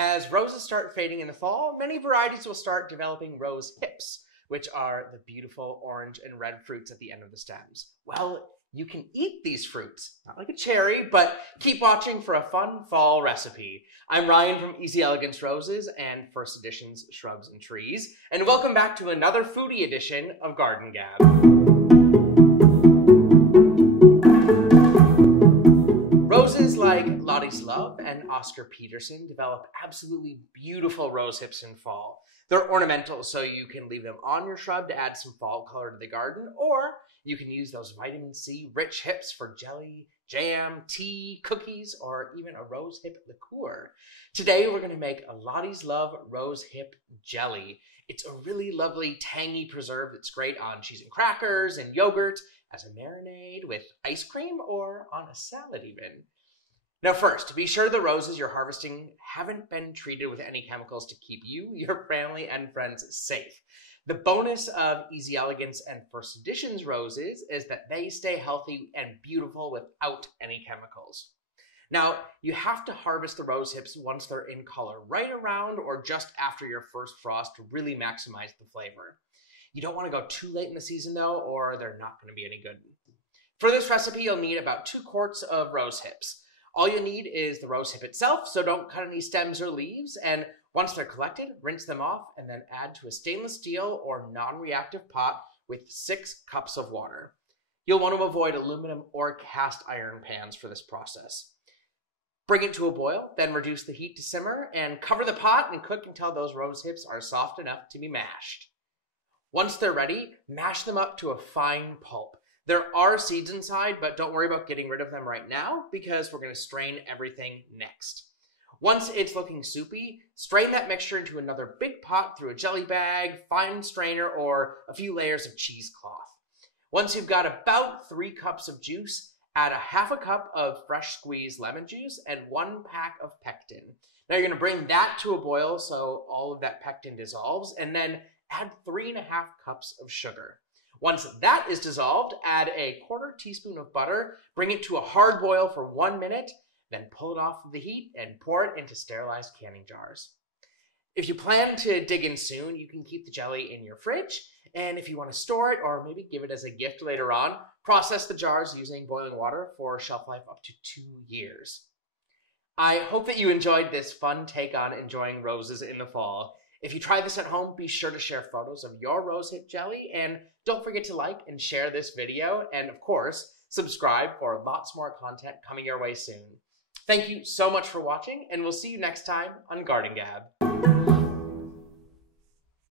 As roses start fading in the fall, many varieties will start developing rose hips, which are the beautiful orange and red fruits at the end of the stems. Well, you can eat these fruits, not like a cherry, but keep watching for a fun fall recipe. I'm Ryan from Easy Elegance Roses and First Edition's Shrubs and Trees, and welcome back to another foodie edition of Garden Gab. Roses like Lottie's Love and Oscar Peterson develop absolutely beautiful rose hips in fall. They're ornamental, so you can leave them on your shrub to add some fall color to the garden, or you can use those vitamin C rich hips for jelly, jam, tea, cookies, or even a rose hip liqueur. Today we're going to make a Lottie's Love rose hip jelly. It's a really lovely tangy preserve that's great on cheese and crackers and yogurt, as a marinade with ice cream, or on a salad even. Now first, be sure the roses you're harvesting haven't been treated with any chemicals to keep you, your family, and friends safe. The bonus of Easy Elegance and First Edition's roses is that they stay healthy and beautiful without any chemicals. Now, you have to harvest the rose hips once they're in color, right around or just after your first frost to really maximize the flavor. You don't want to go too late in the season though, or they're not going to be any good. For this recipe, you'll need about 2 quarts of rose hips. All you need is the rose hip itself, so don't cut any stems or leaves, and once they're collected, rinse them off and then add to a stainless steel or non-reactive pot with 6 cups of water. You'll want to avoid aluminum or cast iron pans for this process. Bring it to a boil, then reduce the heat to simmer, and cover the pot and cook until those rose hips are soft enough to be mashed. Once they're ready, mash them up to a fine pulp. There are seeds inside, but don't worry about getting rid of them right now because we're going to strain everything next. Once it's looking soupy, strain that mixture into another big pot through a jelly bag, fine strainer, or a few layers of cheesecloth. Once you've got about 3 cups of juice, add a half a cup of fresh squeezed lemon juice and 1 pack of pectin. Now you're going to bring that to a boil so all of that pectin dissolves, and then add 3.5 cups of sugar. Once that is dissolved, add a 1/4 teaspoon of butter, bring it to a hard boil for 1 minute, then pull it off of the heat and pour it into sterilized canning jars. If you plan to dig in soon, you can keep the jelly in your fridge, and if you want to store it or maybe give it as a gift later on, process the jars using boiling water for shelf life up to 2 years. I hope that you enjoyed this fun take on enjoying roses in the fall. If you try this at home, be sure to share photos of your rosehip jelly, and don't forget to like and share this video, and of course, subscribe for lots more content coming your way soon. Thank you so much for watching, and we'll see you next time on Garden Gab.